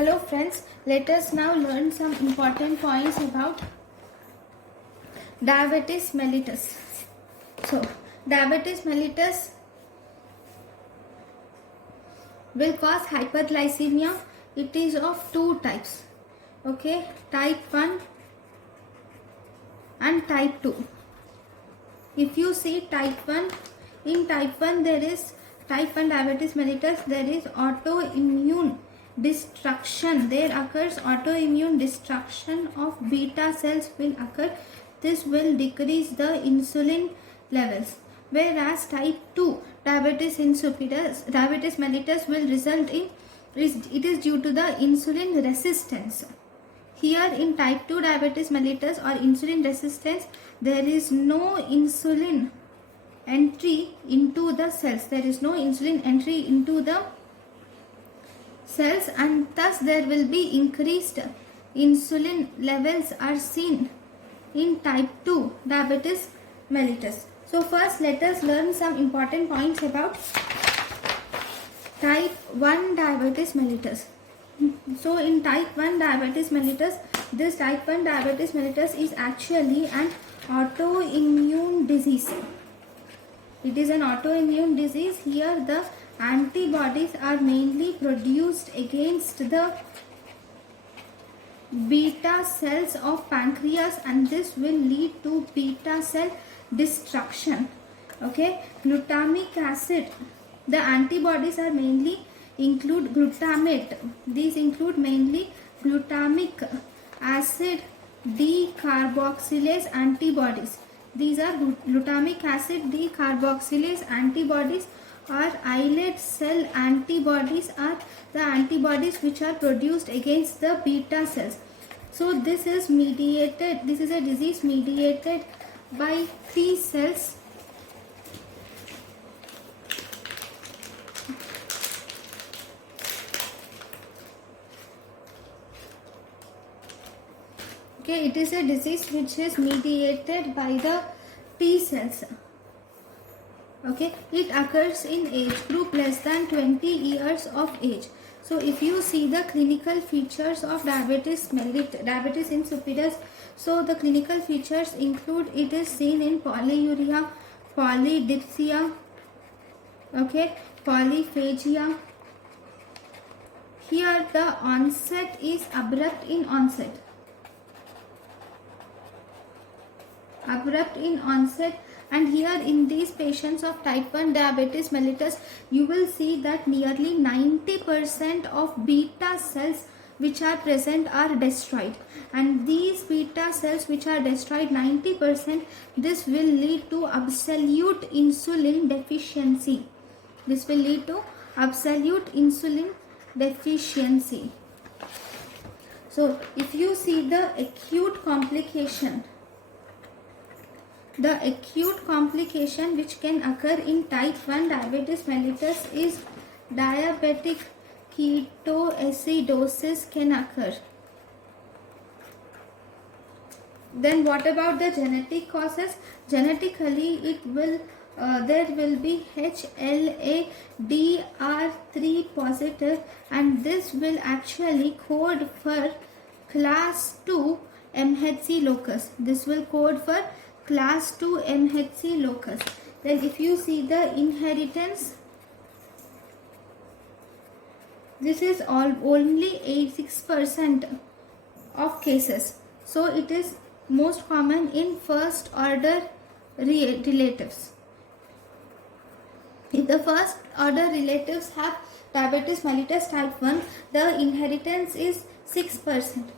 Hello friends, let us now learn some important points about diabetes mellitus. So, diabetes mellitus will cause hyperglycemia. It is of two types. Okay, type 1 and type 2. If you see type 1, in type 1 there is type 1 diabetes mellitus, there is autoimmune destruction. There occurs autoimmune destruction of beta cells will occur. This will decrease the insulin levels. Whereas type 2 diabetes insipidus, diabetes mellitus will result in, it is due to the insulin resistance. Here in type 2 diabetes mellitus or insulin resistance, there is no insulin entry into the cells. There is no insulin entry into the cells, and thus there will be increased insulin levels are seen in type 2 diabetes mellitus. So first let us learn some important points about type 1 diabetes mellitus. So in type 1 diabetes mellitus, this type 1 diabetes mellitus is actually an autoimmune disease. It is an autoimmune disease. Here the antibodies are mainly produced against the beta cells of pancreas, and this will lead to beta cell destruction. Okay, glutamic acid, the antibodies are mainly include glutamate. These include mainly glutamic acid decarboxylase antibodies. These are glutamic acid decarboxylase antibodies, or islet cell antibodies are the antibodies which are produced against the beta cells. So this is mediated, this is a disease mediated by T cells. Okay, it is a disease which is mediated by the T cells. Okay, it occurs in age group less than 20 years of age. So if you see the clinical features of diabetes insipidus, so the clinical features include, it is seen in polyuria, polydipsia, okay, polyphagia. Here the onset is abrupt in onset. And here in these patients of type 1 diabetes mellitus, you will see that nearly 90% of beta cells which are present are destroyed, and these beta cells which are destroyed 90%, this will lead to absolute insulin deficiency. This will lead to absolute insulin deficiency. So if you see the acute complication, the acute complication which can occur in type 1 diabetes mellitus is diabetic ketoacidosis can occur. Then what about the genetic causes? Genetically it will there will be HLA-DR3 positive, and this will actually code for class 2 MHC locus. This will code for class 2 MHC locus. Then if you see the inheritance, this is only 86% of cases. So it is most common in first order relatives. If the first order relatives have diabetes mellitus type 1, the inheritance is 6%.